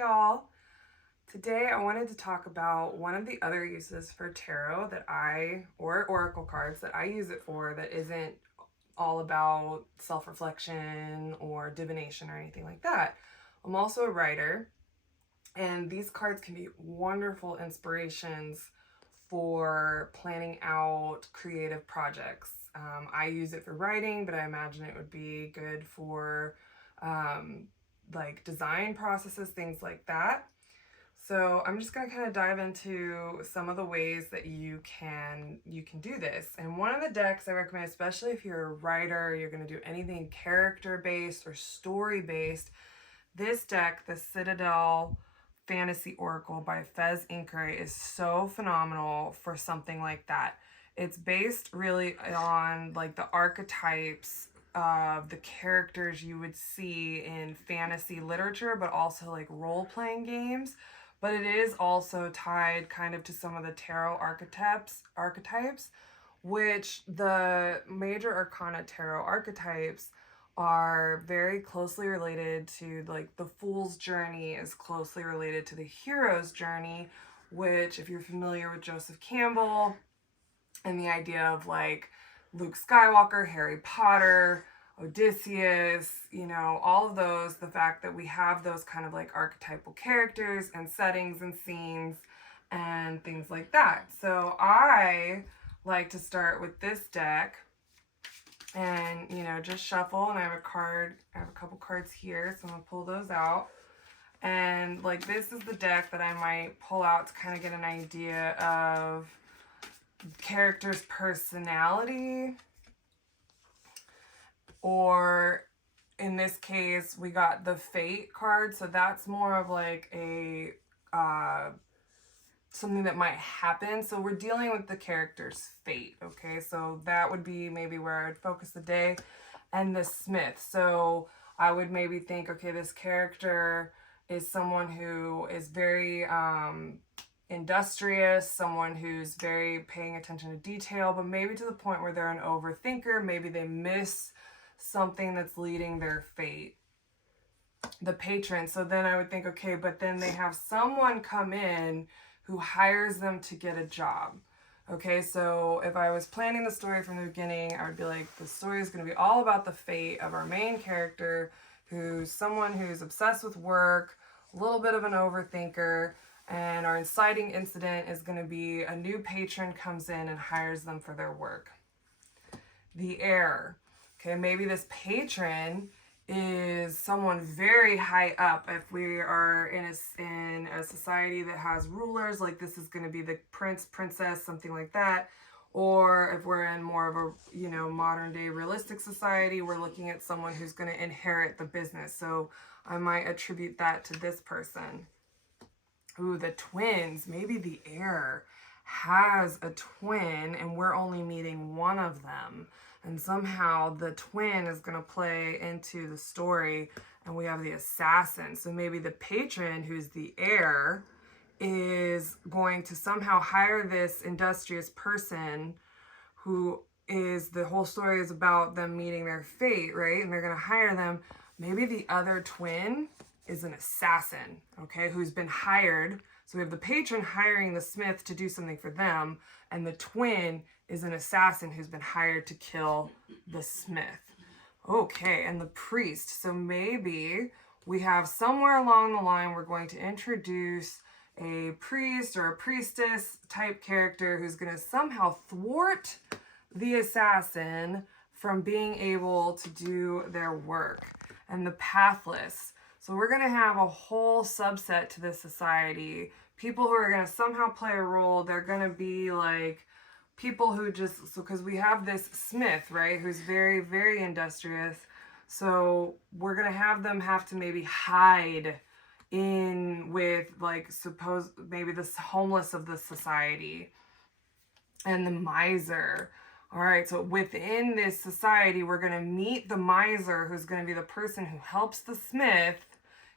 y'all. Today I wanted to talk about one of the other uses for tarot or oracle cards that I use it for that isn't all about self-reflection or divination or anything like that. I'm also a writer, and these cards can be wonderful inspirations for planning out creative projects. I use it for writing, but I imagine it would be good for like design processes, things like that. So I'm just going to kind of dive into some of the ways that you can do this. And one of the decks I recommend, especially if you're a writer, you're going to do anything character based or story based, this deck, the Citadel Fantasy Oracle by Fez Inquiry, is so phenomenal for something like that. It's based really on like the archetypes of the characters you would see in fantasy literature, but also like role-playing games. But it is also tied kind of to some of the tarot archetypes, which the major arcana tarot archetypes are very closely related to, like the Fool's Journey is closely related to the hero's journey, which if you're familiar with Joseph Campbell and the idea of like Luke Skywalker, Harry Potter, Odysseus, all of those, the fact that we have those kind of like archetypal characters and settings and scenes and things like that. So I like to start with this deck and, just shuffle, and I have a couple cards here, so I'm gonna pull those out. And like this is the deck that I might pull out to kind of get an idea of character's personality, or in this case we got the Fate card, so that's more of like a something that might happen. So we're dealing with the character's fate, okay? So that would be maybe where I would focus the day. And the Smith, so I would maybe think, okay, this character is someone who is very industrious, someone who's very paying attention to detail, but maybe to the point where they're an overthinker. Maybe they miss something that's leading their fate. The Patron, so then I would think, okay, but then they have someone come in who hires them to get a job. Okay, so if I was planning the story from the beginning, I would be like, the story is going to be all about the fate of our main character, who's someone who's obsessed with work, a little bit of an overthinker, and our inciting incident is going to be a new patron comes in and hires them for their work. The Heir. Okay, maybe this patron is someone very high up. If we are in a society that has rulers, like this is going to be the prince, princess, something like that. Or if we're in more of a modern day realistic society, we're looking at someone who's going to inherit the business. So I might attribute that to this person. Ooh, the twins. Maybe the Heir has a twin and we're only meeting one of them. And somehow the twin is going to play into the story, and we have the assassin. So maybe the patron, who's the heir, is going to somehow hire this industrious person who is, the whole story is about them meeting their fate, right? And they're going to hire them. Maybe the other twin is an assassin, okay, who's been hired. So we have the patron hiring the Smith to do something for them, and the twin is an assassin who's been hired to kill the Smith. Okay, and the Priest. So maybe we have somewhere along the line we're going to introduce a priest or a priestess type character who's going to somehow thwart the assassin from being able to do their work. And the Pathless. So we're going to have a whole subset to this society. People who are going to somehow play a role. They're going to be like people who just, so because we have this Smith, right, who's very, very industrious. So we're going to have them have to maybe hide in with, like, suppose maybe the homeless of the society. And the Miser. All right, so within this society, we're going to meet the Miser, who's going to be the person who helps the Smith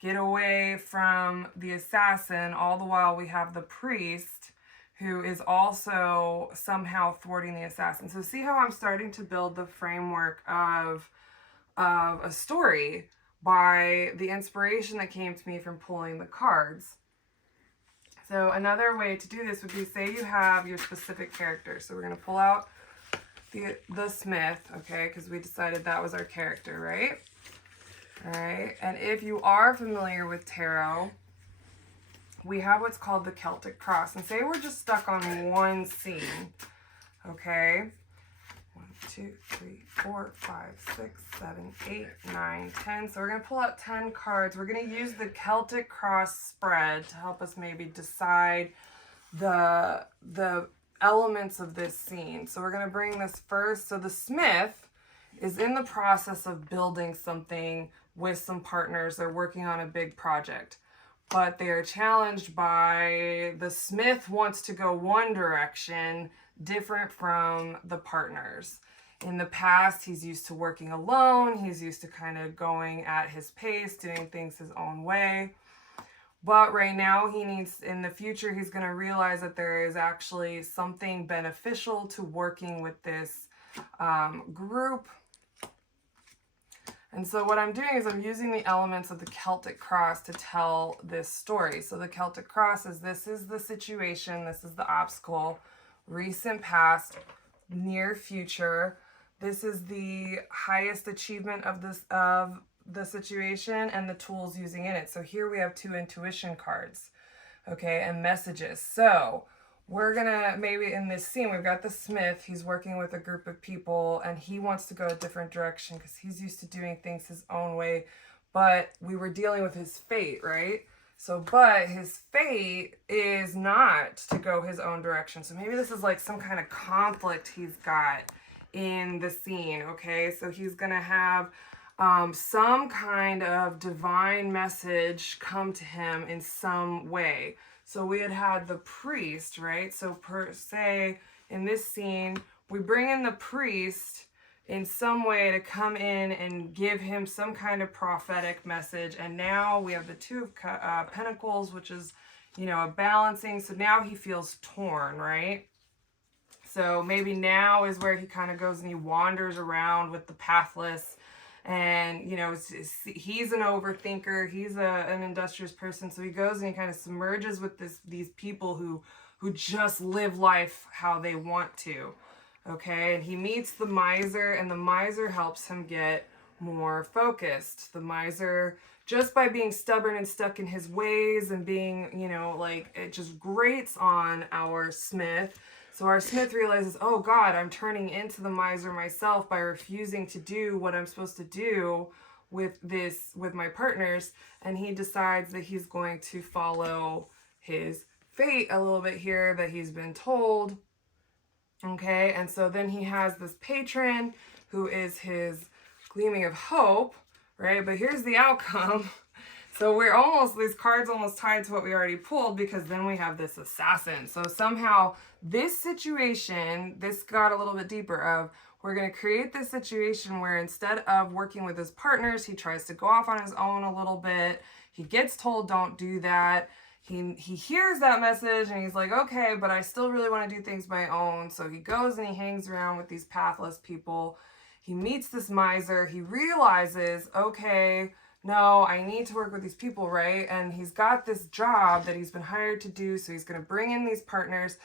get away from the assassin. All the while we have the Priest, who is also somehow thwarting the assassin. So see how I'm starting to build the framework of a story by the inspiration that came to me from pulling the cards. So another way to do this would be, say you have your specific character. So we're going to pull out the Smith, okay, because we decided that was our character, right? All right, and if you are familiar with tarot, we have what's called the Celtic cross. And say we're just stuck on one scene, okay? 1, 2, 3, 4, 5, 6, 7, 8, 9, 10. So we're going to pull out 10 cards. We're going to use the Celtic cross spread to help us maybe decide the elements of this scene. So we're going to bring this first. So the Smith is in the process of building something with some partners. They're working on a big project, but they are challenged by the Smith wants to go one direction different from the partners. In the past, he's used to working alone. He's used to kind of going at his pace, doing things his own way. But right now in the future, he's going to realize that there is actually something beneficial to working with this group. And so what I'm doing is I'm using the elements of the Celtic cross to tell this story. So the Celtic cross is, this is the situation, this is the obstacle, recent past, near future. This is the highest achievement of the situation and the tools using in it. So here we have 2 intuition cards, okay, and messages. So we're gonna, maybe in this scene, we've got the Smith, he's working with a group of people and he wants to go a different direction because he's used to doing things his own way, but we were dealing with his fate, right? So, but his fate is not to go his own direction. So maybe this is like some kind of conflict he's got in the scene, okay? So he's gonna have some kind of divine message come to him in some way. So we had the priest, right? So per se, in this scene, we bring in the priest in some way to come in and give him some kind of prophetic message. And now we have the 2 of Pentacles, which is, you know, a balancing. So now he feels torn, right? So maybe now is where he kind of goes and he wanders around with the pathless. And, you know, he's an overthinker. He's an industrious person. So he goes and he kind of submerges with these people who just live life how they want to. Okay. And he meets the miser, and the miser helps him get more focused. The miser, just by being stubborn and stuck in his ways and being, you know, like, it just grates on our Smith. So our Smith realizes, oh God, I'm turning into the miser myself by refusing to do what I'm supposed to do with my partners. And he decides that he's going to follow his fate a little bit here that he's been told. Okay, and so then he has this patron who is his gleaming of hope, right? But here's the outcome. So these cards almost tied to what we already pulled, because then we have this assassin. So somehow this situation, this got a little bit deeper of, we're going to create this situation where instead of working with his partners, he tries to go off on his own a little bit. He gets told, don't do that. He hears that message and he's like, okay, but I still really want to do things my own. So he goes and he hangs around with these pathless people. He meets this miser. He realizes, okay, no, I need to work with these people, right? And he's got this job that he's been hired to do, so he's going to bring in these partners.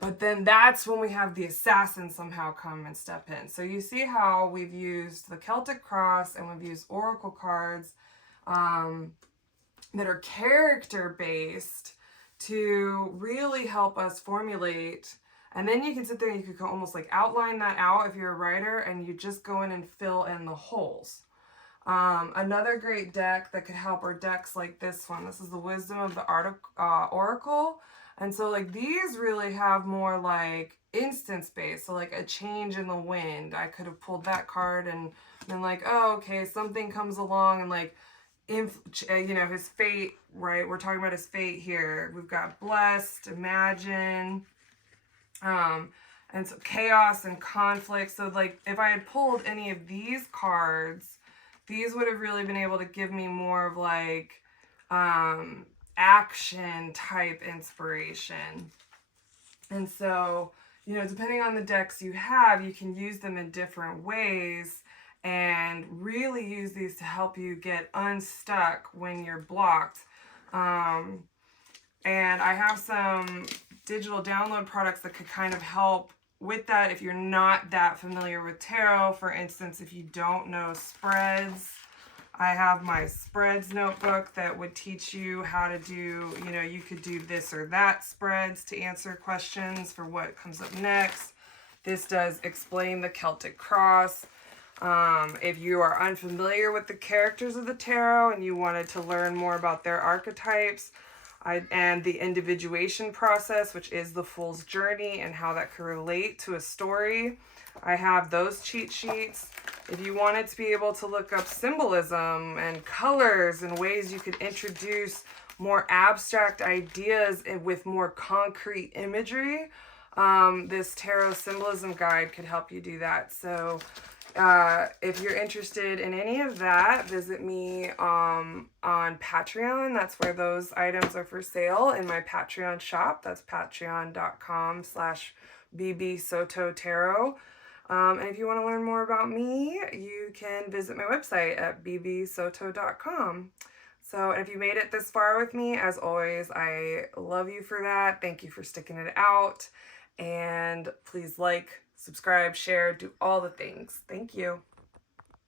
But then that's when we have the assassin somehow come and step in. So you see how we've used the Celtic cross and we've used oracle cards that are character-based to really help us formulate. And then you can sit there and you could almost like outline that out if you're a writer, and you just go in and fill in the holes. Another great deck that could help are decks like this one. This is the Wisdom of the Oracle. And so like these really have more like instance based. So like a change in the wind. I could have pulled that card and been like, oh, okay, something comes along and like, you know, his fate, right? We're talking about his fate here. We've got blessed, imagine, and so chaos and conflict. So like if I had pulled any of these cards, these would have really been able to give me more of like action type inspiration. And so, you know, depending on the decks you have, you can use them in different ways. and really use these to help you get unstuck when you're blocked. And I have some digital download products that could kind of help with that if you're not that familiar with tarot. For instance, if you don't know spreads, I have my spreads notebook that would teach you how to do, you could do this or that spreads to answer questions for what comes up next. This does explain the Celtic cross. If you are unfamiliar with the characters of the tarot and you wanted to learn more about their archetypes, and the individuation process, which is the Fool's Journey and how that could relate to a story, I have those cheat sheets. If you wanted to be able to look up symbolism and colors and ways you could introduce more abstract ideas with more concrete imagery, this tarot symbolism guide could help you do that. So if you're interested in any of that, visit me on Patreon. That's where those items are for sale, in my Patreon shop. That's patreon.com/bbsototarot. And if you want to learn more about me, you can visit my website at bbsoto.com. So if you made it this far with me, as always, I love you for that. Thank you for sticking it out. And please like, subscribe, share, do all the things. Thank you.